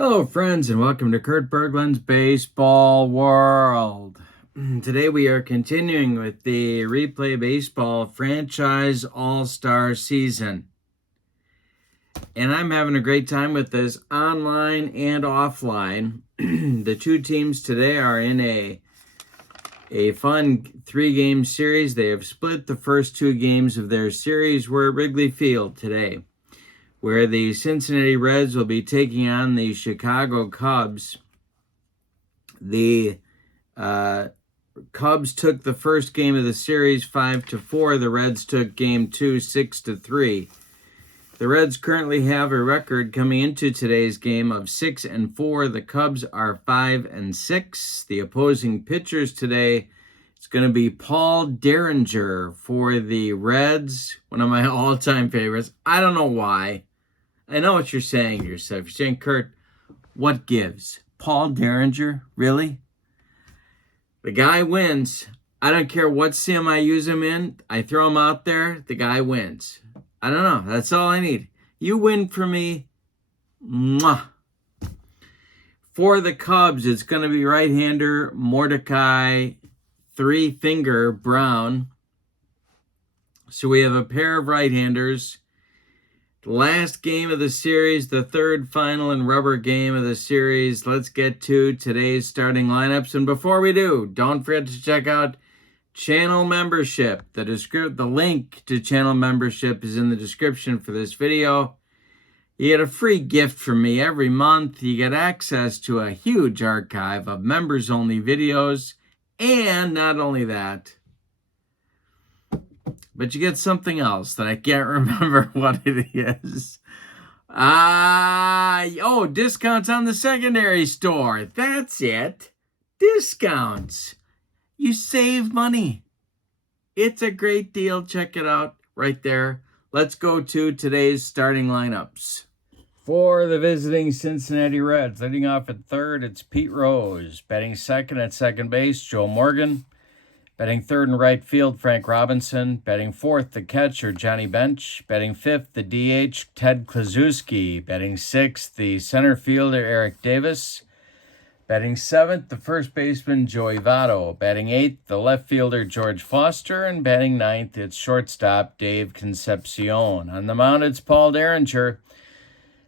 Hello, friends, and welcome to Kurt Berglund's Baseball World. Today we are continuing with the Replay Baseball Franchise All-Star Season. And I'm having a great time with this online and offline. The two teams today are in a fun 3-game series. They have split the first 2 games of their series. We're at Wrigley Field today, where the Cincinnati Reds will be taking on the Chicago Cubs. The Cubs took the first game of the series 5-4. The Reds took game 2 6-3. The Reds currently have a record coming into today's game of 6-4. The Cubs are 5-6. The opposing pitchers today, it's going to be Paul Derringer for the Reds, one of my all-time favorites. I don't know why. I know what you're saying to yourself. You're saying, Kurt, what gives? Paul Derringer? Really? The guy wins. I don't care what sim I use him in. I throw him out there. The guy wins. I don't know. That's all I need. You win for me. Mwah. For the Cubs, it's going to be right-hander Mordecai Three-Finger Brown. So we have a pair of right-handers. Last game of the series, the third final and rubber game of the series. Let's get to today's starting lineups. And before we do, don't forget to check out channel membership. The link to channel membership is in the description for this video. You get a free gift from me every month. You get access to a huge archive of members-only videos. And not only that, but you get something else that I can't remember what it is. Discounts on the secondary store. That's it. Discounts. You save money. It's a great deal. Check it out right there. Let's go to today's starting lineups. For the visiting Cincinnati Reds, leading off at third, it's Pete Rose. Batting second at second base, Joe Morgan. Batting third and right field, Frank Robinson. Batting fourth, the catcher, Johnny Bench. Batting fifth, the DH, Ted Kluszewski. Batting sixth, the center fielder, Eric Davis. Batting seventh, the first baseman, Joey Votto. Batting eighth, the left fielder, George Foster. And batting ninth, it's shortstop, Dave Concepcion. On the mound, it's Paul Derringer.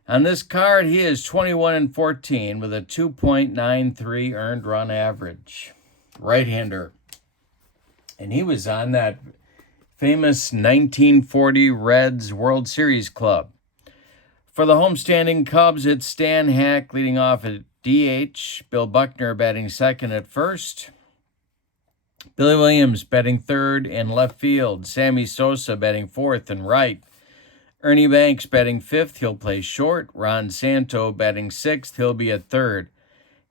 On this card, he is 21-14 with a 2.93 earned run average. Right-hander. And he was on that famous 1940 Reds World Series club. For the homestanding Cubs, it's Stan Hack leading off at DH. Bill Buckner batting second at first. Billy Williams batting third in left field. Sammy Sosa batting fourth and right. Ernie Banks batting fifth. He'll play short. Ron Santo batting sixth. He'll be at third.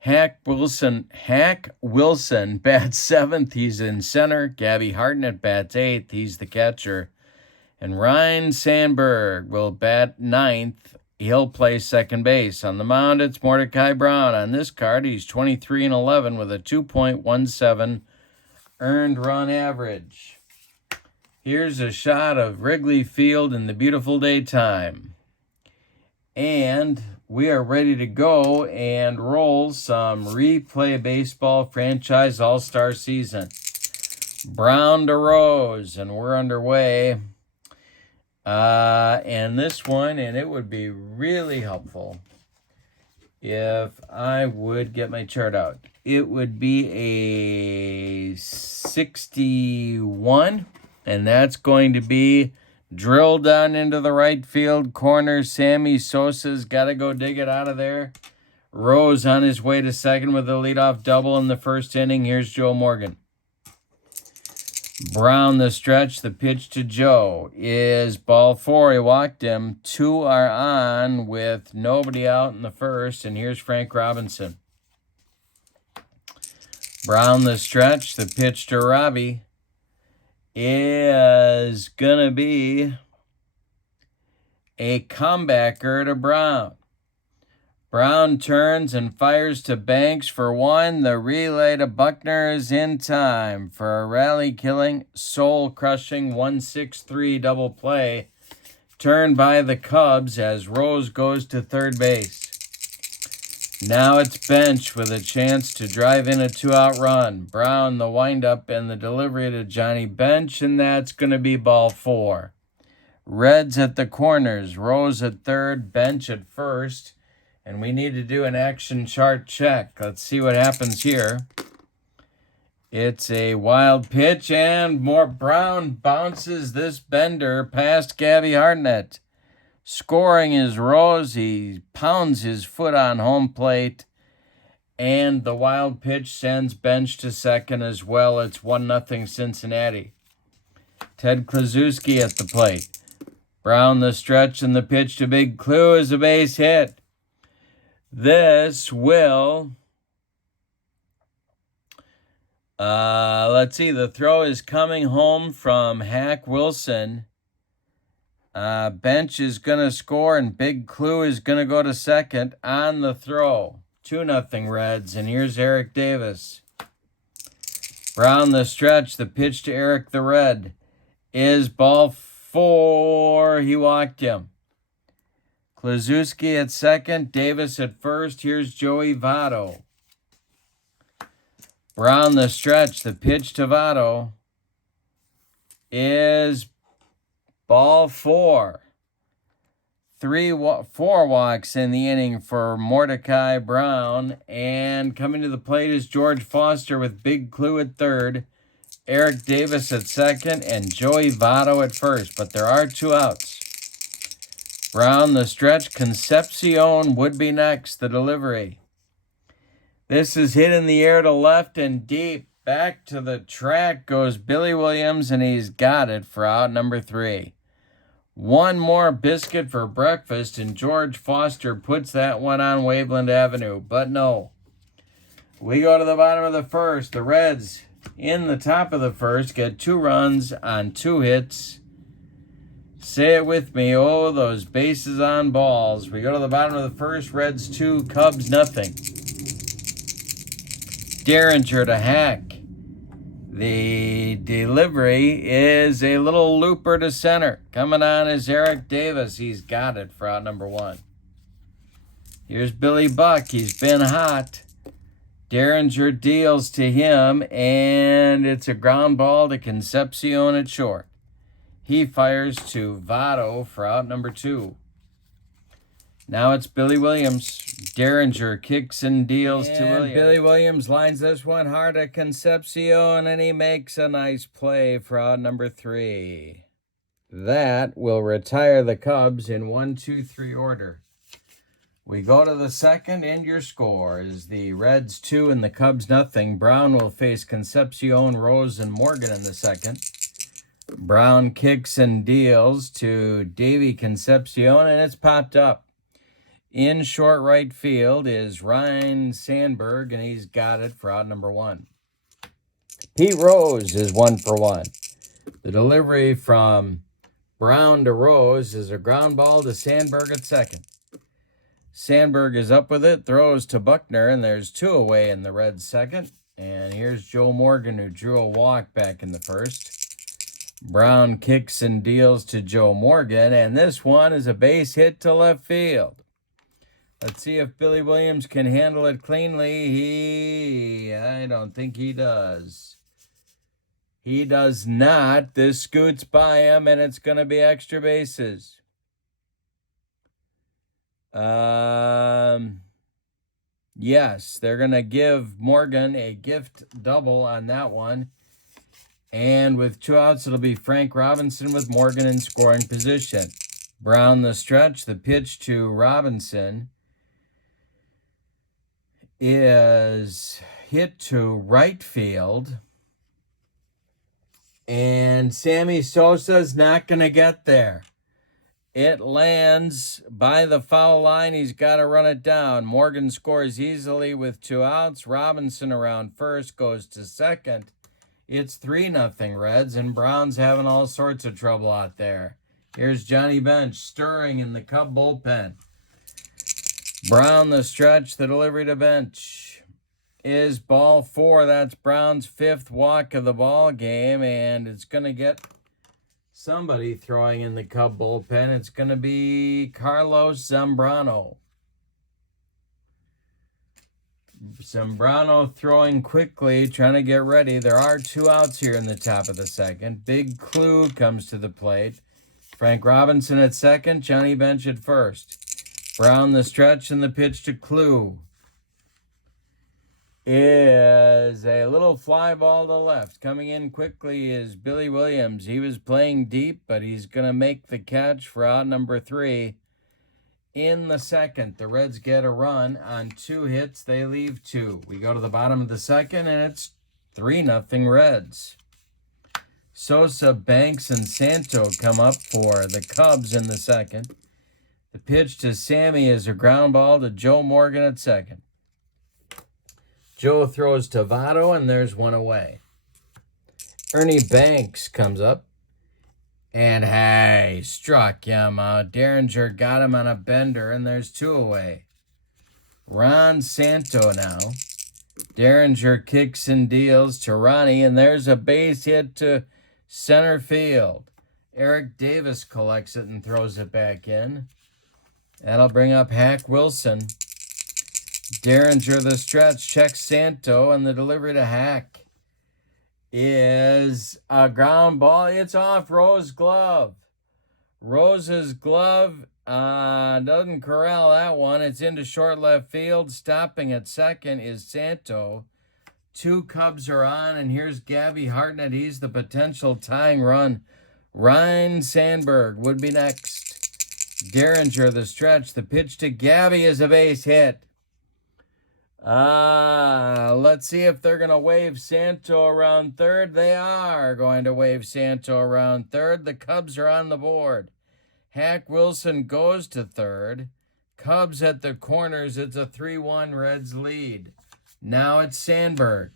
Hack Wilson bats seventh. He's in center. Gabby Hartnett bats eighth. He's the catcher. And Ryan Sandberg will bat ninth. He'll play second base. On the mound, it's Mordecai Brown. On this card, he's 23-11 with a 2.17 earned run average. Here's a shot of Wrigley Field in the beautiful daytime. And we are ready to go and roll some Replay Baseball Franchise All-Star Season. Brown to Rose, and we're underway. And this one, and it would be really helpful if I would get my chart out. It would be a 61, and that's going to be drilled down into the right field corner. Sammy Sosa's got to go dig it out of there. Rose on his way to second with a leadoff double in the first inning. Here's Joe Morgan. Brown the stretch. The pitch to Joe is ball 4. He walked him. 2 are on with nobody out in the first. And here's Frank Robinson. Brown the stretch. The pitch to Robbie is going to be a comebacker to Brown. Brown turns and fires to Banks for 1. The relay to Buckner is in time for a rally-killing, soul-crushing 1-6-3 double play turned by the Cubs as Rose goes to third base. Now it's bench with a chance to drive in a 2-out run. Brown, the windup, and the delivery to Johnny Bench, and that's going to be ball 4. Reds at the corners, Rose at third, Bench at first, and we need to do an action chart check. Let's see what happens here. It's a wild pitch, and more Brown bounces this bender past Gabby Hartnett. Scoring is Rose. He pounds his foot on home plate, and the wild pitch sends Bench to second as well. It's 1-0 Cincinnati. Ted Kluszewski at the plate. Brown the stretch, and the pitch to Big Clue is a base hit. This will... let's see. The throw is coming home from Hack Wilson. Bench is going to score, and Big Clue is going to go to second on the throw. 2-0 Reds, and here's Eric Davis. Brown the stretch. The pitch to Eric the Red is ball 4. He walked him. Kluszewski at second. Davis at first. Here's Joey Votto. Brown the stretch. The pitch to Votto is ball 4. 4 walks in the inning for Mordecai Brown. And coming to the plate is George Foster with Big Clue at third, Eric Davis at second, and Joey Votto at first. But there are 2 outs. Brown the stretch. Concepcion would be next. The delivery. This is hit in the air to left and deep. Back to the track goes Billy Williams, and he's got it for out number 3. One more biscuit for breakfast, and George Foster puts that one on Waveland Avenue. But no. We go to the bottom of the first. The Reds, in the top of the first, get 2 runs on 2 hits. Say it with me. Oh, those bases on balls. We go to the bottom of the first. Reds 2, Cubs nothing. Derringer to Hack. The delivery is a little looper to center. Coming on is Eric Davis. He's got it for out number 1. Here's Billy Buck. He's been hot. Derringer deals to him, and it's a ground ball to Concepcion at short. He fires to Votto for out number 2. Now it's Billy Williams. Derringer kicks and deals to Williams. Billy Williams lines this one hard at Concepcion, and he makes a nice play for out number 3. That will retire the Cubs in 1-2-3 order. We go to the second, and your score is the Reds 2 and the Cubs nothing. Brown will face Concepcion, Rose, and Morgan in the second. Brown kicks and deals to Davey Concepcion, and it's popped up. In short right field is Ryan Sandberg, and he's got it for out number 1. Pete Rose is 1 for 1. The delivery from Brown to Rose is a ground ball to Sandberg at second. Sandberg is up with it, throws to Buckner, and there's 2 away in the Reds' second. And here's Joe Morgan, who drew a walk back in the first. Brown kicks and deals to Joe Morgan, and this one is a base hit to left field. Let's see if Billy Williams can handle it cleanly. I don't think he does. He does not. This scoots by him, and it's going to be extra bases. Yes, they're going to give Morgan a gift double on that one. And with 2 outs, it'll be Frank Robinson with Morgan in scoring position. Brown the stretch. The pitch to Robinson is hit to right field. And Sammy Sosa's not going to get there. It lands by the foul line. He's got to run it down. Morgan scores easily with 2 outs. Robinson around first goes to second. It's 3-0 Reds, and Brown's having all sorts of trouble out there. Here's Johnny Bench stirring in the Cub bullpen. Brown the stretch. The delivery to Bench is ball 4. That's Brown's 5th walk of the ball game, and it's going to get somebody throwing in the Cub bullpen. It's going to be Carlos Zambrano. Zambrano throwing quickly, trying to get ready. There are 2 outs here in the top of the second. Big Clue comes to the plate. Frank Robinson at second, Johnny Bench at first. Brown the stretch and the pitch to Clue is a little fly ball to left. Coming in quickly is Billy Williams. He was playing deep, but he's going to make the catch for out number 3. In the second, the Reds get a run on 2 hits. They leave 2. We go to the bottom of the second, and it's 3-0 Reds. Sosa, Banks, and Santo come up for the Cubs in the second. The pitch to Sammy is a ground ball to Joe Morgan at second. Joe throws to Votto, and there's 1 away. Ernie Banks comes up. And hey, struck him out. Derringer got him on a bender, and there's 2 away. Ron Santo now. Derringer kicks and deals to Ronnie, and there's a base hit to center field. Eric Davis collects it and throws it back in. That'll bring up Hack Wilson. Derringer the stretch checks Santo, and the delivery to Hack is a ground ball. It's off Rose's glove. Rose's glove doesn't corral that one. It's into short left field. Stopping at second is Santo. 2 Cubs are on, and here's Gabby Hartnett. He's the potential tying run. Ryan Sandberg would be next. Derringer the stretch. The pitch to Gabby is a base hit. Let's see if they're going to wave Santo around third. They are going to wave Santo around third. The Cubs are on the board. Hack Wilson goes to third. Cubs at the corners. It's a 3-1 Reds lead. Now it's Sandberg.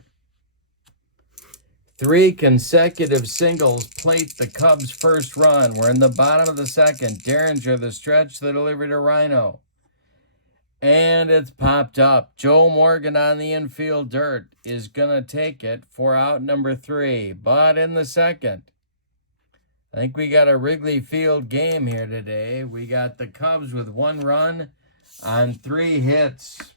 3 consecutive singles plate the Cubs' first run. We're in the bottom of the second. Derringer the stretch, the delivery to Rhino. And it's popped up. Joe Morgan on the infield dirt is going to take it for out number 3. But in the second, I think we got a Wrigley Field game here today. We got the Cubs with 1 run on 3 hits.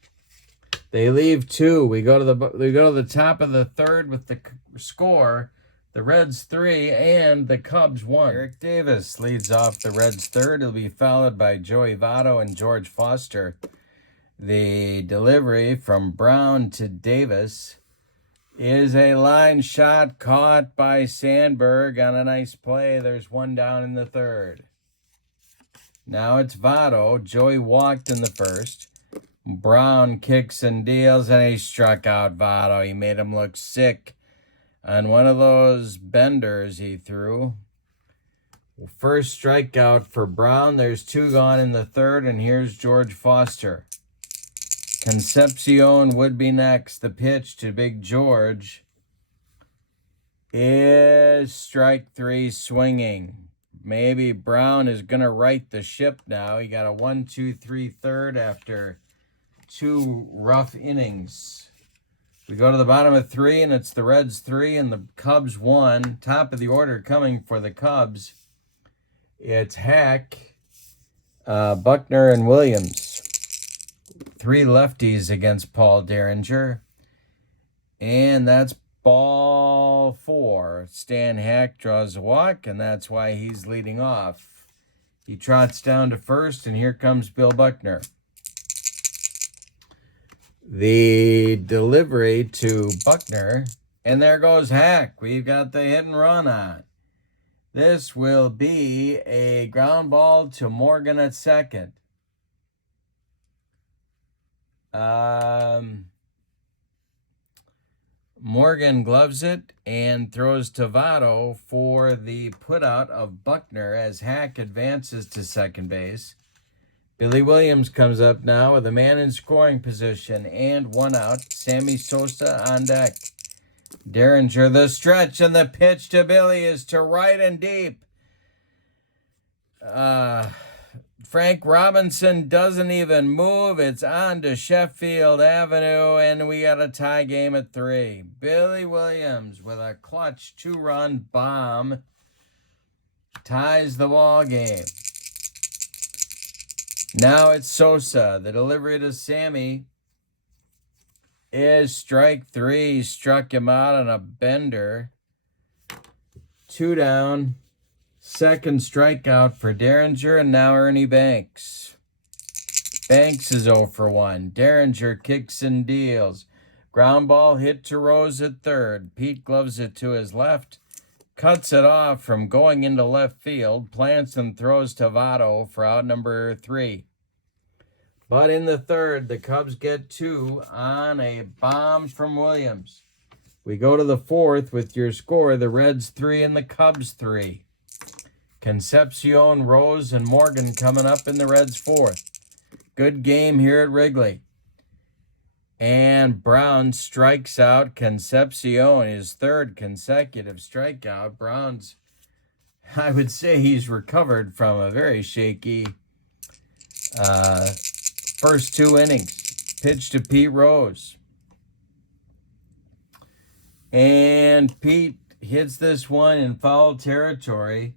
They leave 2. We go to the top of the third with the score. The Reds 3 and the Cubs 1. Eric Davis leads off the Reds third. He'll be followed by Joey Votto and George Foster. The delivery from Brown to Davis is a line shot caught by Sandberg on a nice play. There's 1 down in the third. Now it's Votto. Joey walked in the first. Brown kicks and deals, and he struck out Votto. He made him look sick on one of those benders he threw. First strikeout for Brown. There's 2 gone in the third, and here's George Foster. Concepcion would be next. The pitch to Big George is strike 3 swinging. Maybe Brown is going to right the ship now. He got a 1-2-3 third after 2 rough innings. We go to the bottom of 3, and it's the Reds 3 and the Cubs 1. Top of the order coming for the Cubs. It's Hack, Buckner, and Williams. 3 lefties against Paul Derringer. And that's ball 4. Stan Hack draws a walk, and that's why he's leading off. He trots down to first, and here comes Bill Buckner. The delivery to Buckner, and there goes Hack. We've got the hit and run on. This will be a ground ball to Morgan at second. Morgan gloves it and throws to Votto for the putout of Buckner as Hack advances to second base. Billy Williams comes up now with a man in scoring position and 1 out. Sammy Sosa on deck. Derringer the stretch, and the pitch to Billy is to right and deep. Frank Robinson doesn't even move. It's on to Sheffield Avenue, and we got a tie game at 3. Billy Williams with a clutch 2-run bomb ties the ball game. Now it's Sosa. The delivery to Sammy is strike 3. Struck him out on a bender. 2 down. Second strikeout for Derringer, and now Ernie Banks. Banks is 0 for 1. Derringer kicks and deals. Ground ball hit to Rose at third. Pete gloves it to his left. Cuts it off from going into left field. Plants and throws to Votto for out number 3. But in the third, the Cubs get 2 on a bomb from Williams. We go to the fourth with your score, the Reds 3 and the Cubs 3. Concepcion, Rose, and Morgan coming up in the Reds' fourth. Good game here at Wrigley. And Brown strikes out Concepcion, his third consecutive strikeout. Brown's, I would say he's recovered from a very shaky first 2 innings. Pitch to Pete Rose. And Pete hits this one in foul territory.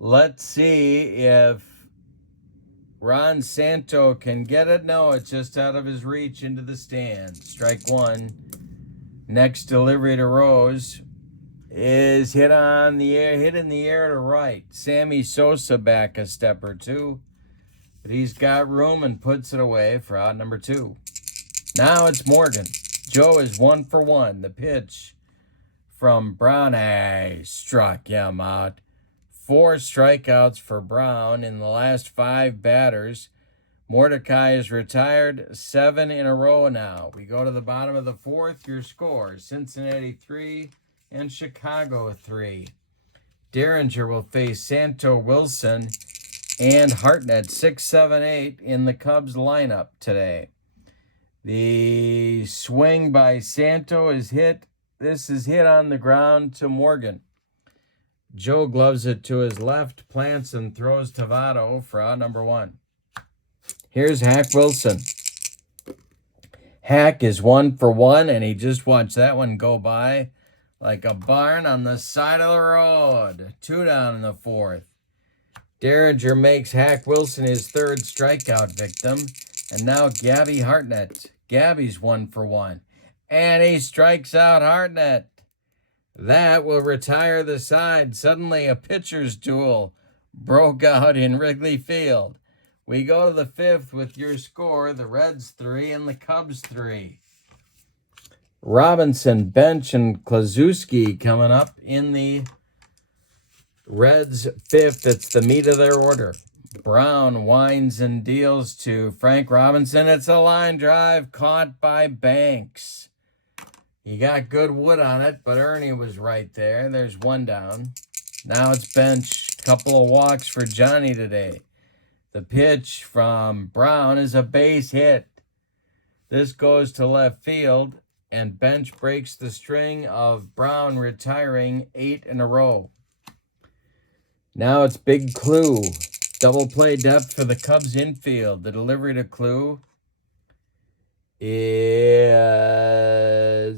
Let's see if Ron Santo can get it. No, it's just out of his reach into the stand. Strike 1. Next delivery to Rose is hit in the air to right. Sammy Sosa back a step or 2. But he's got room and puts it away for out number 2. Now it's Morgan. Joe is 1 for 1. The pitch from Brown struck him out. 4 strikeouts for Brown in the last 5 batters. Mordecai is retired 7 in a row now. We go to the bottom of the fourth. Your scores: Cincinnati 3 and Chicago 3. Derringer will face Santo, Wilson, and Hartnett 6, 7, 8 in the Cubs lineup today. The swing by Santo is hit. This is hit on the ground to Morgan. Joe gloves it to his left, plants and throws to Votto for out number 1. Here's Hack Wilson. Hack is 1 for 1, and he just watched that one go by like a barn on the side of the road. 2 down in the fourth. Derringer makes Hack Wilson his third strikeout victim, and now Gabby Hartnett. Gabby's 1 for 1, and he strikes out Hartnett. That will retire the side. Suddenly a pitcher's duel broke out in Wrigley Field. We go to the fifth with your score, the Reds 3 and the Cubs 3. Robinson, Bench, and Klaczewski coming up in the Reds' fifth. It's the meat of their order. Brown winds and deals to Frank Robinson. It's a line drive caught by Banks. He got good wood on it, but Ernie was right there. There's 1 down. Now it's Bench. Couple of walks for Johnny today. The pitch from Brown is a base hit. This goes to left field, and Bench breaks the string of Brown retiring 8 in a row. Now it's Big Clue. Double play depth for the Cubs infield. The delivery to Clue is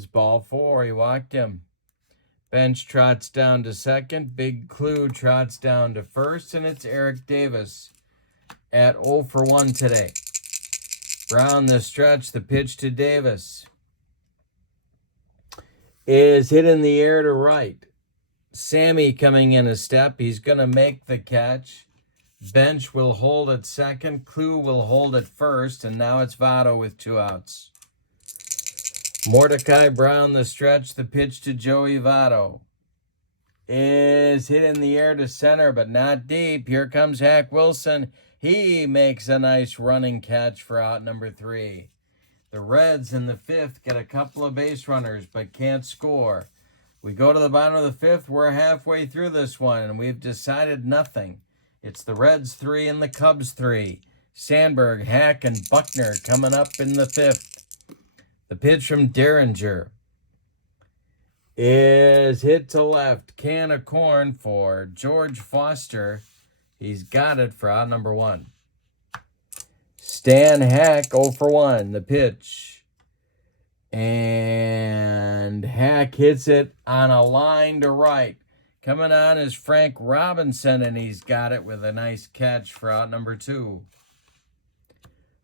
ball 4. He walked him. Bench trots down to second. Big Clue trots down to first, and it's Eric Davis at 0 for 1 today. Brown the stretch. The pitch to Davis is hit in the air to right. Sammy coming in a step. He's going to make the catch. Bench will hold at second. Clue will hold at first. And now it's Votto with 2 outs. Mordecai Brown the stretch. The pitch to Joey Votto is hit in the air to center, but not deep. Here comes Hack Wilson. He makes a nice running catch for out number 3. The Reds in the fifth get a couple of base runners, but can't score. We go to the bottom of the fifth. We're halfway through this one, and we've decided nothing. It's the Reds 3 and the Cubs 3. Sandberg, Hack, and Buckner coming up in the fifth. The pitch from Derringer is hit to left. Can of corn for George Foster. He's got it for out number 1. Stan Hack 0 for 1. The pitch. And Hack hits it on a line to right. Coming on is Frank Robinson, and he's got it with a nice catch for out number 2.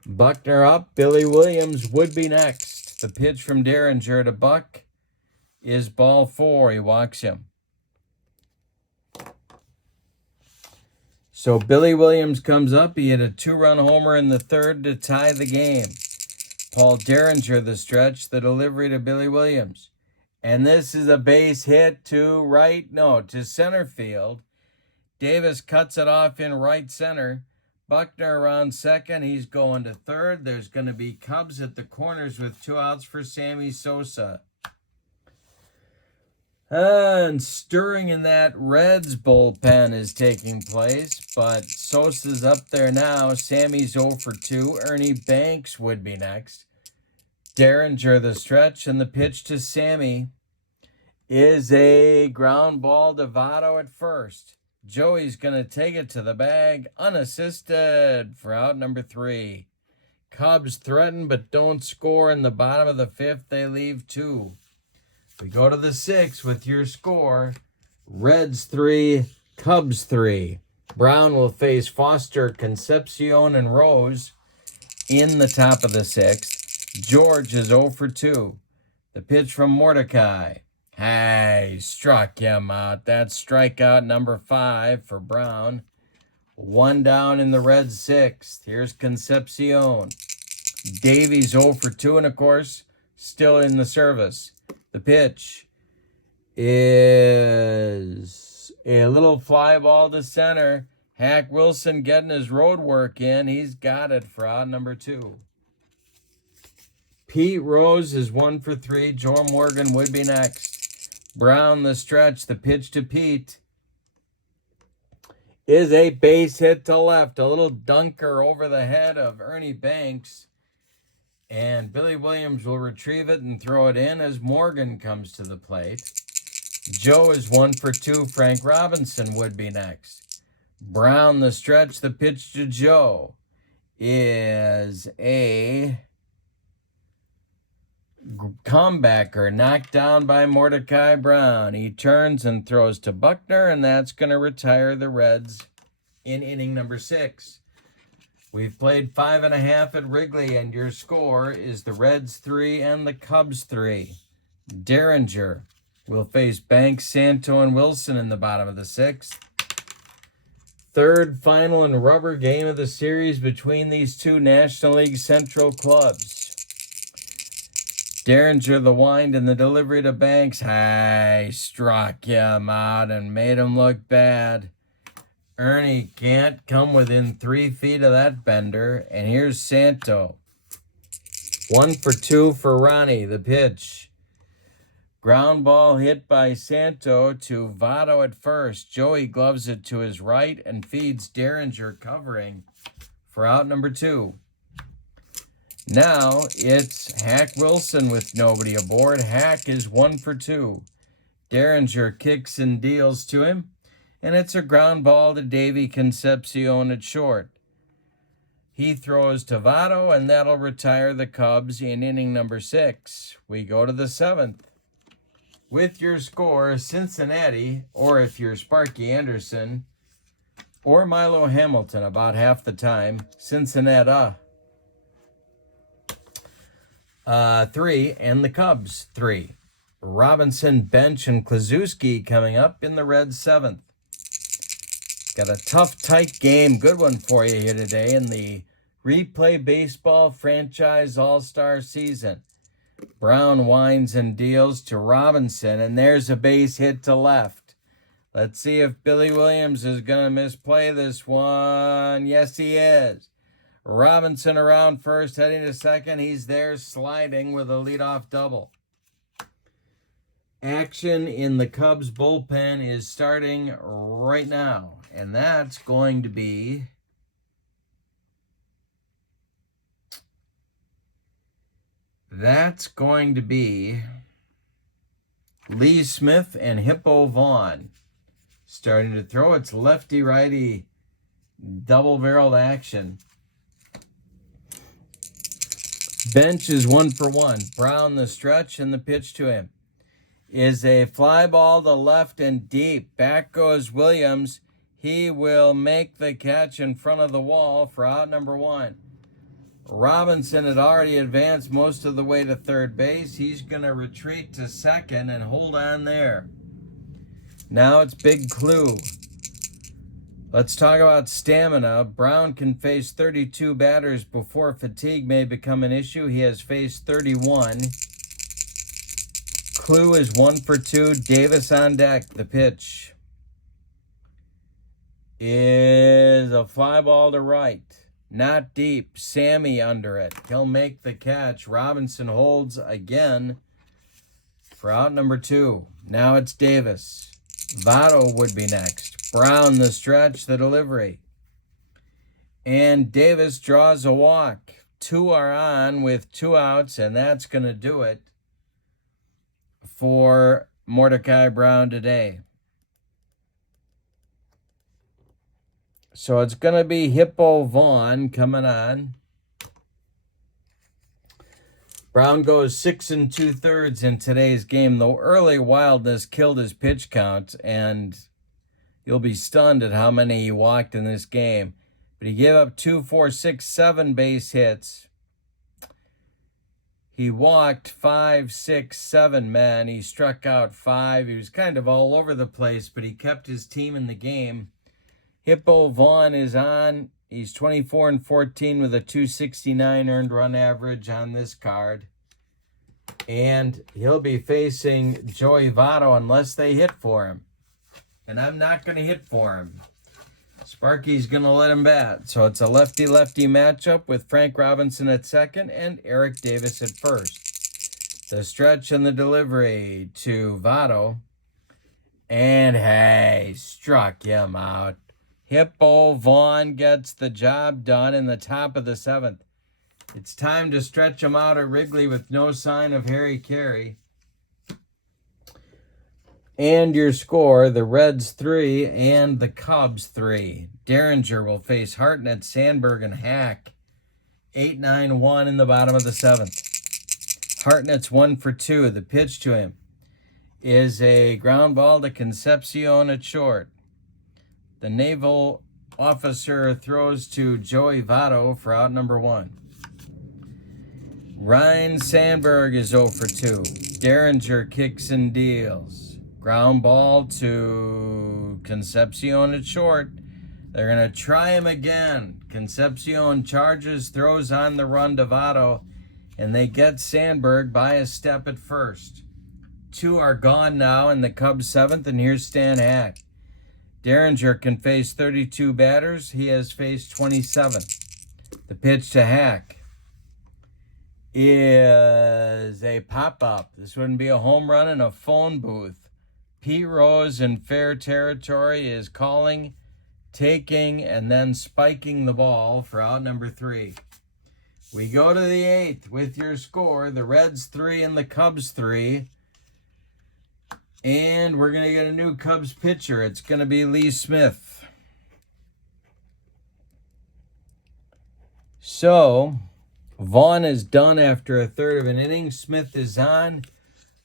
Buckner up. Billy Williams would be next. The pitch from Derringer to Buck is ball 4. He walks him. So Billy Williams comes up. He hit a 2-run homer in the third to tie the game. Paul Derringer, the stretch, the delivery to Billy Williams. And this is a base hit to center field. Davis cuts it off in right center. Buckner around second. He's going to third. There's going to be Cubs at the corners with 2 outs for Sammy Sosa. And stirring in that Reds bullpen is taking place, but Sosa's up there now. Sammy's 0 for 2. Ernie Banks would be next. Derringer the stretch, and the pitch to Sammy is a ground ball to Votto at first. Joey's going to take it to the bag, unassisted for out number 3. Cubs threaten but don't score in the bottom of the 5th. They leave 2. We go to the 6th with your score. Reds 3, Cubs 3. Brown will face Foster, Concepcion, and Rose in the top of the 6th. George is 0 for 2. The pitch from Mordecai. Hey, struck him out. That's strikeout number 5 for Brown. 1 down in the Reds 6th. Here's Concepcion. Davies 0 for 2, and of course, still in the service. The pitch is a little fly ball to center. Hack Wilson getting his road work in. He's got it for out number 2. Pete Rose is 1 for 3. Joe Morgan would be next. Brown the stretch. The pitch to Pete is a base hit to left. A little dunker over the head of Ernie Banks. And Billy Williams will retrieve it and throw it in as Morgan comes to the plate. Joe is 1 for 2. Frank Robinson would be next. Brown the stretch. The pitch to Joe is a comebacker knocked down by Mordecai Brown. He turns and throws to Buckner, and that's going to retire the Reds in inning number 6. We've played 5.5 at Wrigley, and your score is the Reds 3 and the Cubs 3. Derringer will face Banks, Santo, and Wilson in the bottom of the 6th. Third, final, and rubber game of the series between these two National League Central clubs. Derringer the wind and the delivery to Banks. Hey, struck him out and made him look bad. Ernie can't come within 3 feet of that bender. And here's Santo. 1 for 2 for Ronnie. The pitch. Ground ball hit by Santo to Votto at first. Joey gloves it to his right and feeds Derringer covering for out number 2. Now it's Hack Wilson with nobody aboard. Hack is 1 for 2. Derringer kicks and deals to him. And it's a ground ball to Davy Concepcion at short. He throws to Votto, and that'll retire the Cubs in inning number 6. We go to the 7th. With your score, Cincinnati, or if you're Sparky Anderson, or Milo Hamilton about half the time, Cincinnati 3 and the Cubs 3. Robinson, Bench, and Klaczewski coming up in the Reds 7th. Got a tough, tight game. Good one for you here today in the Replay Baseball Franchise All-Star Season. Brown winds and deals to Robinson, and there's a base hit to left. Let's see if Billy Williams is going to misplay this one. Yes, he is. Robinson around first, heading to second. He's there sliding with a leadoff double. Action in the Cubs bullpen is starting right now. And that's going to be Lee Smith and Hippo Vaughn starting to throw. It's lefty-righty double-barreled action. Bench is 1 for 1. Brown the stretch, and the pitch to him is a fly ball to left and deep. Back goes Williams. He will make the catch in front of the wall for out number 1. Robinson had already advanced most of the way to third base. He's going to retreat to second and hold on there. Now it's Big Clue. Let's talk about stamina. Brown can face 32 batters before fatigue may become an issue. He has faced 31. Clue is 1 for 2. Davis on deck. The pitch is a fly ball to right. Not deep. Sammy under it. He'll make the catch. Robinson holds again for out number 2. Now it's Davis. Votto would be next. Brown the stretch, the delivery. And Davis draws a walk. 2 are on with 2 outs, and that's going to do it for Mordecai Brown today. So it's going to be Hippo Vaughn coming on. Brown goes 6 2/3 in today's game, though early wildness killed his pitch count, and you'll be stunned at how many he walked in this game. But he gave up 2, 4, 6, 7 base hits. He walked 5, 6, 7 men. He struck out 5. He was kind of all over the place, but he kept his team in the game. Hippo Vaughn is on. He's 24 14 with a 269 earned run average on this card. And he'll be facing Joey Votto unless they hit for him. And I'm not going to hit for him. Sparky's going to let him bat. So it's a lefty-lefty matchup with Frank Robinson at second and Eric Davis at first. The stretch and the delivery to Votto. And hey, struck him out. Hippo Vaughn gets the job done in the top of the 7th. It's time to stretch him out at Wrigley with no sign of Harry Carey. And your score, the Reds 3 and the Cubs 3. Derringer will face Hartnett, Sandberg, and Hack. 8-9-1 in the bottom of the 7th. Hartnett's 1 for 2. The pitch to him is a ground ball to Concepcion at short. The naval officer throws to Joey Votto for out number 1. Ryan Sandberg is 0 for 2. Derringer kicks and deals. Ground ball to Concepcion at short. They're going to try him again. Concepcion charges, throws on the run to Votto, and they get Sandberg by a step at first. 2 are gone now in the Cubs 7th, and here's Stan Hack. Derringer can face 32 batters. He has faced 27. The pitch to Hack is a pop-up. This wouldn't be a home run in a phone booth. Pete Rose in fair territory is calling, taking, and then spiking the ball for out number 3. We go to the 8th with your score, the Reds 3 and the Cubs 3. And we're going to get a new Cubs pitcher. It's going to be Lee Smith. So, Vaughn is done after a third of an inning. Smith is on.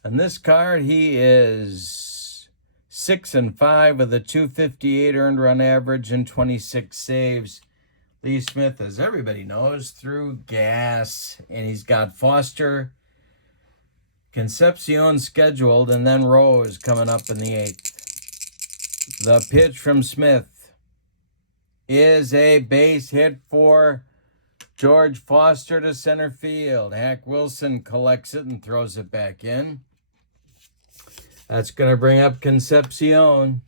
On this card, he is 6-5 with a 258 earned run average and 26 saves. Lee Smith, as everybody knows, threw gas. And he's got Foster, Concepcion scheduled, and then Rose coming up in the 8th. The pitch from Smith is a base hit for George Foster to center field. Hack Wilson collects it and throws it back in. That's going to bring up Concepcion.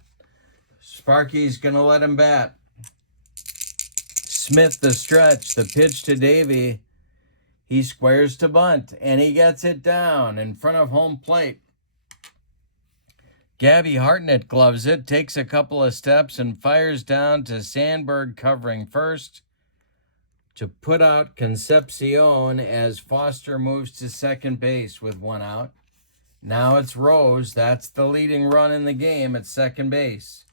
Sparky's going to let him bat. Smith the stretch. The pitch to Davey. He squares to bunt, and he gets it down in front of home plate. Gabby Hartnett gloves it, takes a couple of steps, and fires down to Sandberg covering first to put out Concepcion as Foster moves to second base with 1 out. Now it's Rose. That's the leading run in the game at second base.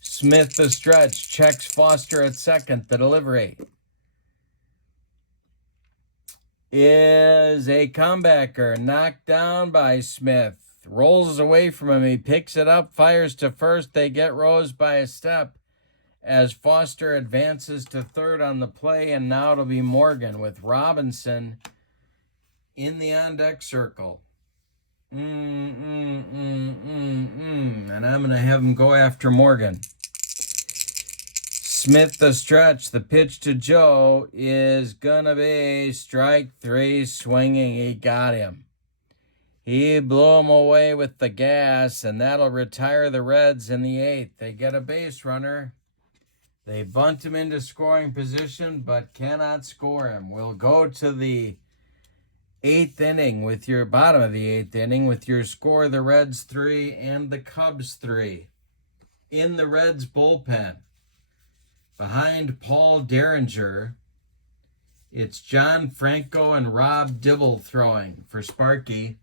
Smith the stretch, checks Foster at second. The delivery is a comebacker, knocked down by Smith. Rolls away from him. He picks it up, fires to first. They get Rose by a step as Foster advances to third on the play, and now it'll be Morgan with Robinson in the on-deck circle. And I'm going to have him go after Morgan. Smith the stretch. The pitch to Joe is going to be strike 3, swinging. He got him. He blew him away with the gas, and that'll retire the Reds in the 8th. They get a base runner. They bunt him into scoring position, but cannot score him. We'll go to the 8th inning with your bottom of the 8th inning with your score, the Reds 3 and the Cubs 3. In the Reds bullpen, behind Paul Derringer, it's John Franco and Rob Dibble throwing for Sparky.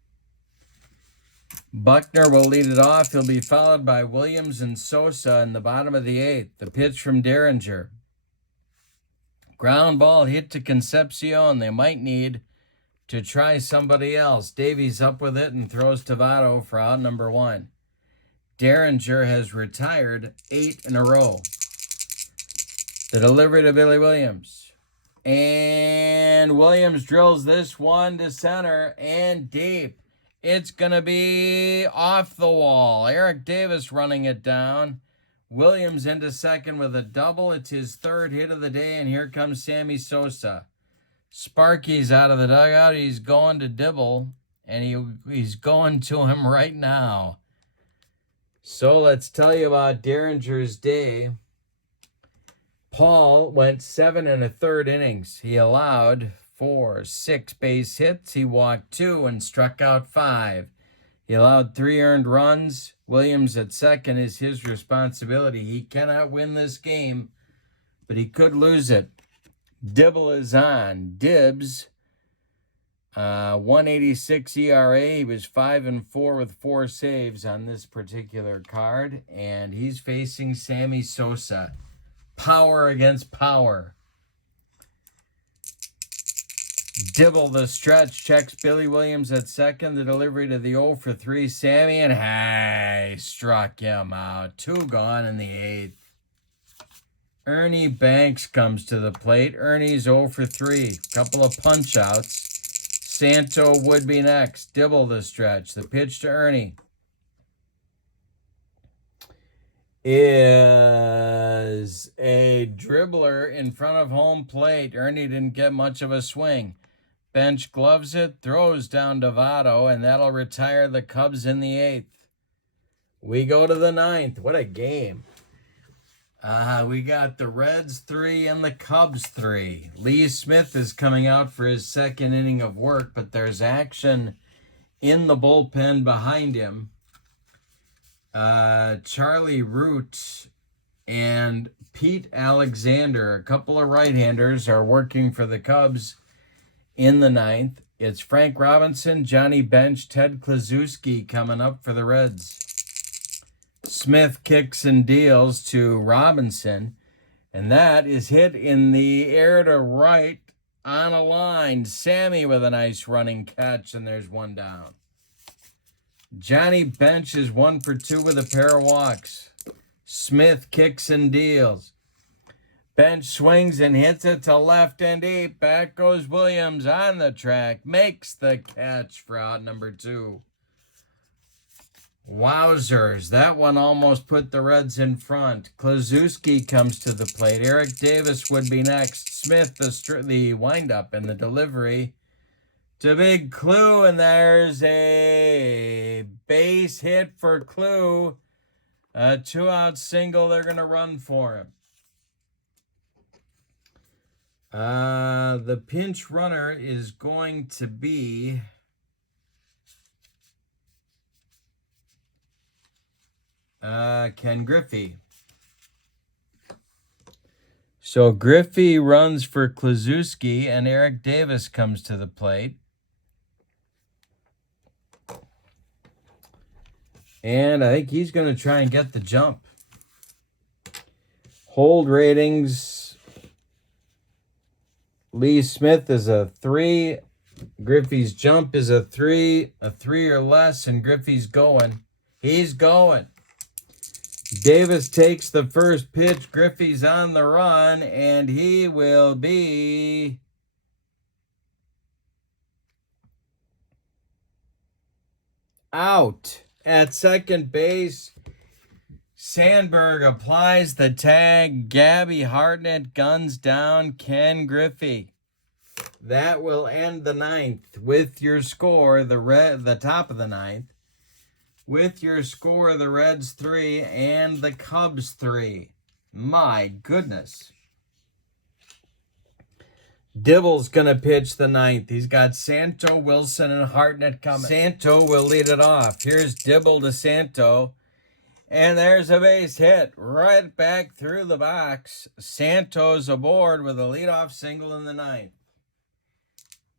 Buckner will lead it off. He'll be followed by Williams and Sosa in the bottom of the 8th. The pitch from Derringer. Ground ball hit to Concepcion. They might need to try somebody else. Davies up with it and throws to Votto for out number 1. Derringer has retired 8 in a row. The delivery to Billy Williams. And Williams drills this one to center and deep. It's going to be off the wall. Eric Davis running it down. Williams into second with a double. It's his 3rd hit of the day, and here comes Sammy Sosa. Sparky's out of the dugout. He's going to Dibble, and he's going to him right now. So let's tell you about Derringer's day. Paul went 7 1/3 innings. He allowed 6 base hits. He walked 2 and struck out 5. He allowed 3 earned runs. Williams at second is his responsibility. He cannot win this game, but he could lose it. Dibble is on. Dibbs, 1.86 ERA. He was 5-4 with 4 saves on this particular card, and he's facing Sammy Sosa. Power against power. Dibble the stretch, checks Billy Williams at second. The delivery to the 0 for 3. Sammy, and struck him out. 2 gone in the 8th. Ernie Banks comes to the plate. Ernie's 0 for 3. Couple of punch outs. Santo would be next. Dibble the stretch. The pitch to Ernie is a dribbler in front of home plate. Ernie didn't get much of a swing. Bench gloves it, throws down to Votto, and that'll retire the Cubs in the 8th. We go to the 9th. What a game. We got the Reds 3 and the Cubs 3. Lee Smith is coming out for his 2nd inning of work, but there's action in the bullpen behind him. Charlie Root and Pete Alexander, a couple of right-handers, are working for the Cubs in the 9th. It's Frank Robinson, Johnny Bench, Ted Kluszewski coming up for the Reds. Smith kicks and deals to Robinson, and that is hit in the air to right on a line. Sammy with a nice running catch, and there's 1 down. Johnny Bench is 1 for 2 with a pair of walks. Smith kicks and deals. Bench swings and hits it to left and deep. Back goes Williams on the track. Makes the catch for out number 2. Wowzers. That one almost put the Reds in front. Kluszewski comes to the plate. Eric Davis would be next. Smith, the windup and the delivery to Big Clue. And there's a base hit for Clue. A 2-out single. They're going to run for him. The pinch runner is going to be Ken Griffey. So Griffey runs for Kluszewski, and Eric Davis comes to the plate. And I think he's going to try and get the jump. Hold ratings. Lee Smith is a 3. Griffey's jump is a 3 or less, and Griffey's going. He's going. Davis takes the first pitch. Griffey's on the run, and he will be out at second base. Sandberg applies the tag. Gabby Hartnett guns down Ken Griffey. That will end the ninth with your score, the top of the ninth. With your score, the Reds 3 and the Cubs 3. My goodness. Dibble's going to pitch the ninth. He's got Santo, Wilson, and Hartnett coming. Santo will lead it off. Here's Dibble to Santo. And there's a base hit right back through the box. Santo's aboard with a leadoff single in the ninth.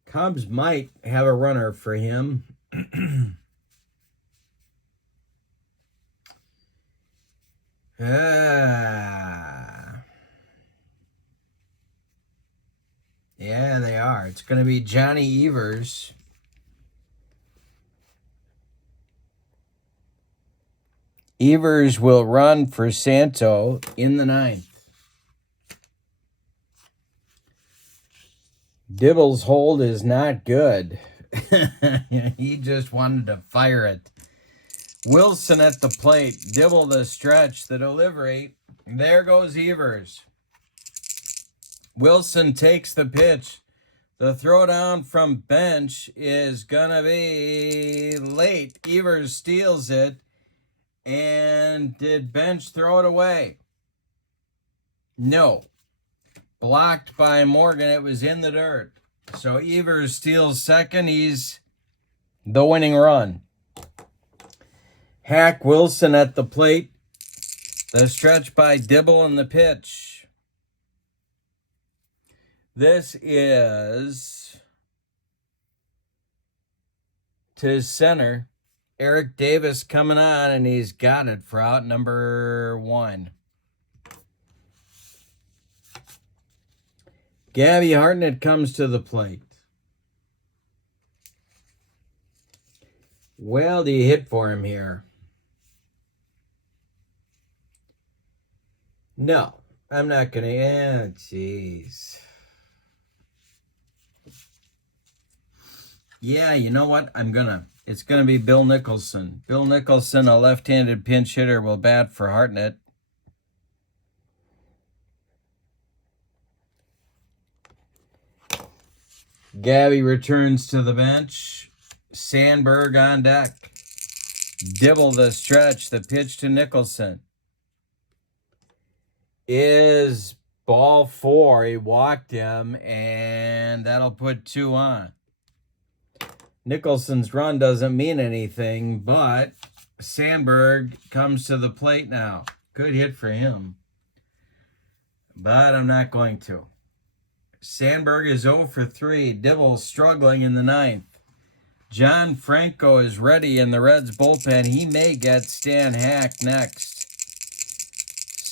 Cubs might have a runner for him. Yeah, they are. It's going to be Johnny Evers. Evers will run for Santo in the ninth. Dibble's hold is not good. He just wanted to fire it. Wilson at the plate. Dibble the stretch, the delivery. There goes Evers. Wilson takes the pitch. The throwdown from bench is going to be late. Evers steals it. And did bench throw it away? No. Blocked by Morgan. It was in the dirt. So Evers steals second. He's the winning run. Hack Wilson at the plate. The stretch by Dibble and the pitch. This is to center. Eric Davis coming on, and he's got it for out number 1. Gabby Hartnett comes to the plate. Well, do you hit for him here? No, I'm not going to. Yeah, jeez. Yeah, you know what? It's going to be Bill Nicholson. Bill Nicholson, a left-handed pinch hitter, will bat for Hartnett. Gabby returns to the bench. Sandberg on deck. Dibble the stretch. The pitch to Nicholson is ball 4. He walked him, and that'll put 2 on. Nicholson's run doesn't mean anything, but Sandberg comes to the plate now. Good hit for him. But I'm not going to. Sandberg is 0 for 3. Dibble struggling in the ninth. John Franco is ready in the Reds bullpen. He may get Stan Hack next.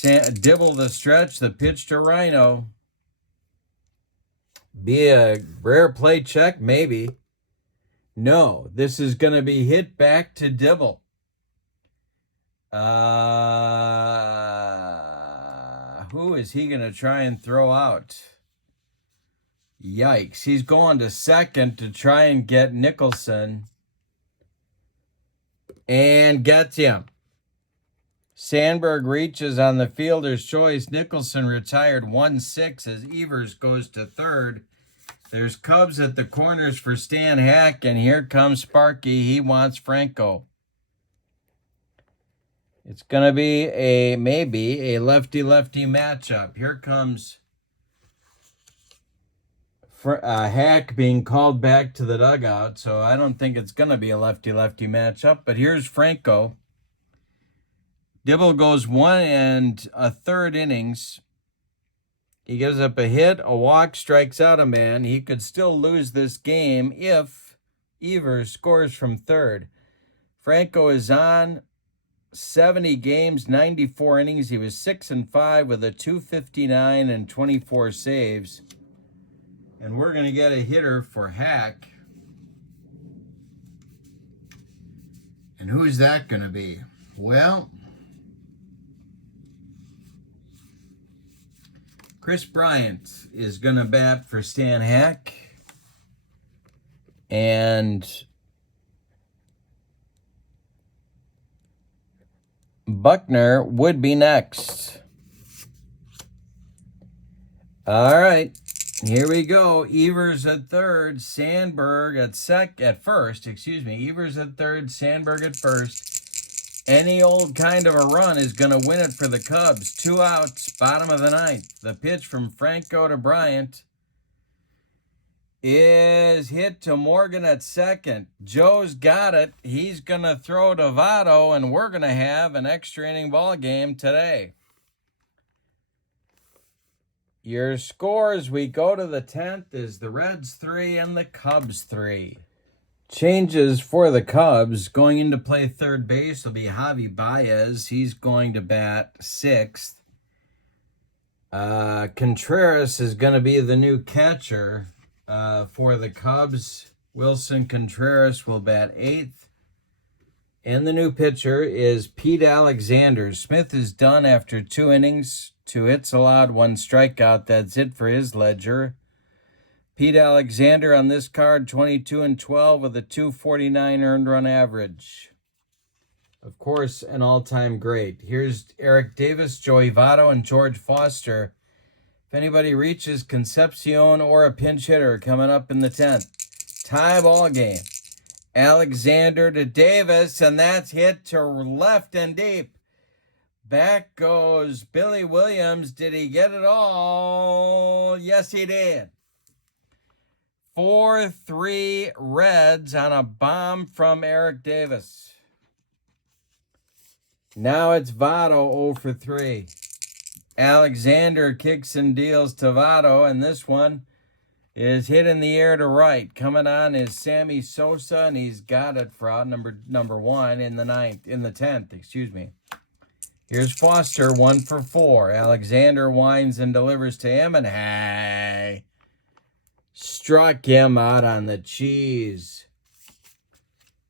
Dibble the stretch, the pitch to Rhino. Be a rare play check, maybe. No, this is going to be hit back to Dibble. Who is he going to try and throw out? Yikes. He's going to second to try and get Nicholson. And gets him. Sandberg reaches on the fielder's choice. Nicholson retired 1-6 as Evers goes to third. There's Cubs at the corners for Stan Hack, and here comes Sparky. He wants Franco. It's going to be maybe a lefty-lefty matchup. Here comes Hack being called back to the dugout, so I don't think it's going to be a lefty-lefty matchup. But here's Franco. Dibble goes 1 1/3 innings. He gives up a hit, a walk, strikes out a man. He could still lose this game if Evers scores from third. Franco is on 70 games, 94 innings. He was 6-5 with a .259 and 24 saves. And we're going to get a hitter for Hack. And who's that going to be? Well, Chris Bryant is going to bat for Stan Hack. And Buckner would be next. All right, here we go. Evers at third, Sandberg at first. Evers at third, Sandberg at first. Any old kind of a run is going to win it for the Cubs. 2 outs, bottom of the ninth. The pitch from Franco to Bryant is hit to Morgan at second. Joe's got it. He's going to throw to Votto, and we're going to have an extra inning ball game today. Your scores, we go to the 10th, is the Reds 3 and the Cubs 3. Changes for the Cubs. Going into play third base will be Javi Baez. He's going to bat 6th. Contreras is going to be the new catcher for the Cubs. Wilson Contreras will bat 8th. And the new pitcher is Pete Alexander. Smith is done after 2 innings. 2 hits allowed, 1 strikeout. That's it for his ledger. Pete Alexander on this card, 22-12 with a .249 earned run average. Of course, an all-time great. Here's Eric Davis, Joey Votto, and George Foster. If anybody reaches Concepcion or a pinch hitter coming up in the 10th. Tie ball game. Alexander to Davis, and that's hit to left and deep. Back goes Billy Williams. Did he get it all? Yes, he did. 4-3 Reds on a bomb from Eric Davis. Now it's Votto 0 for 3. Alexander kicks and deals to Votto, and this one is hit in the air to right. Coming on is Sammy Sosa, and he's got it for out number 1 in the 10th. Here's Foster, 1 for 4. Alexander winds and delivers to him, and hey, struck him out on the cheese.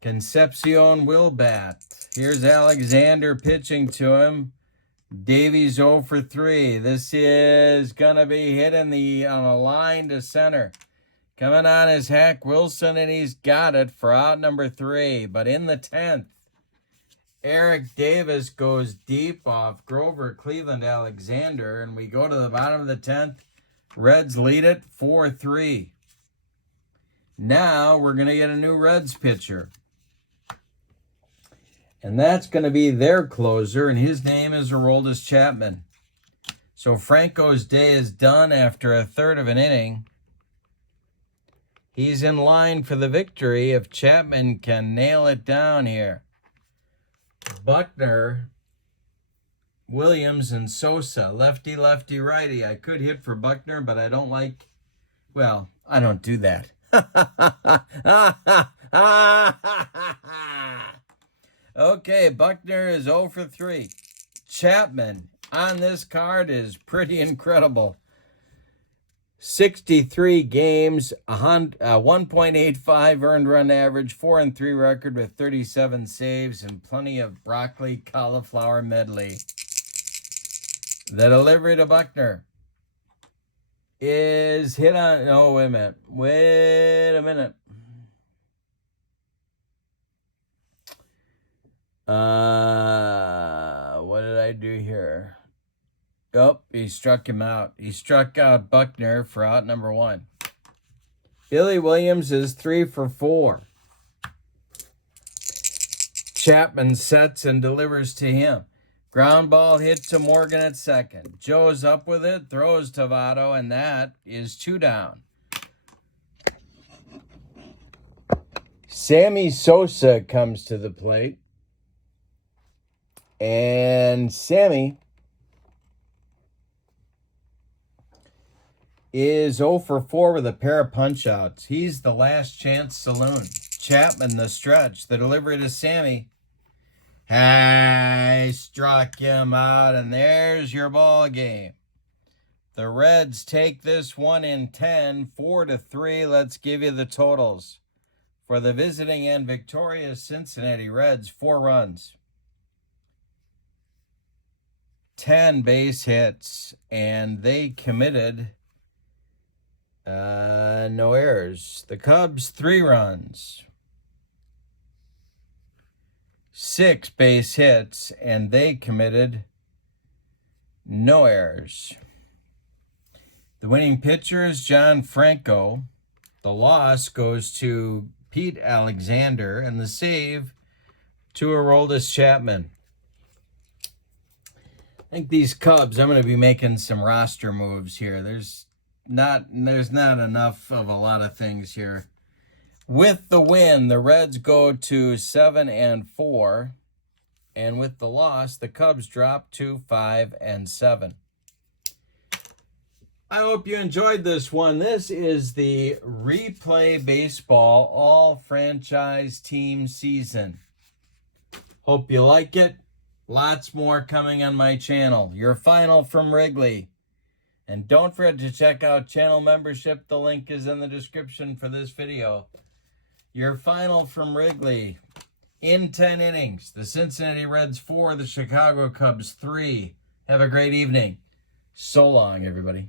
Concepcion will bat. Here's Alexander pitching to him. Davies 0 for 3. This is going to be hit on a line to center. Coming on is Hack Wilson, and he's got it for out number 3. But in the 10th, Eric Davis goes deep off Grover Cleveland Alexander, and we go to the bottom of the 10th. Reds lead it 4-3. Now we're going to get a new Reds pitcher. And that's going to be their closer, and his name is Aroldis Chapman. So Franco's day is done after a third of an inning. He's in line for the victory if Chapman can nail it down here. Buckner, Williams, and Sosa. Lefty, lefty, righty. I could hit for Buckner, but I don't like... Well, I don't do that. Okay, Buckner is 0 for 3. Chapman on this card is pretty incredible. 63 games, 1.85 earned run average, 4-3 record with 37 saves, and plenty of broccoli cauliflower medley. The delivery to Buckner is hit on... Oh, wait a minute. What did I do here? Oh, he struck him out. He struck out Buckner for out number 1. Billy Williams is 3 for 4. Chapman sets and delivers to him. Ground ball hit to Morgan at second. Joe's up with it, throws to Votto, and that is 2 down. Sammy Sosa comes to the plate. And Sammy is 0 for 4 with a pair of punch-outs. He's the last chance saloon. Chapman, the stretch. The delivery to Sammy. Hey, struck him out, and there's your ball game. The Reds take this one in 10, 4-3. Let's give you the totals. For the visiting and victorious Cincinnati Reds, 4 runs. 10 base hits, and they committed no errors. The Cubs, 3 runs. 6 base hits, and they committed no errors. The winning pitcher is John Franco. The loss goes to Pete Alexander, and the save to Aroldis Chapman. I think these Cubs, I'm going to be making some roster moves here. There's not enough of a lot of things here. With the win, the Reds go to 7-4, and with the loss, the Cubs drop to 5-7. I hope you enjoyed this one. This is the Replay Baseball All-Franchise Team Season. Hope you like it. Lots more coming on my channel. Your final from Wrigley. And don't forget to check out channel membership. The link is in the description for this video. Your final from Wrigley. In 10 innings, the Cincinnati Reds 4, the Chicago Cubs 3. Have a great evening. So long, everybody.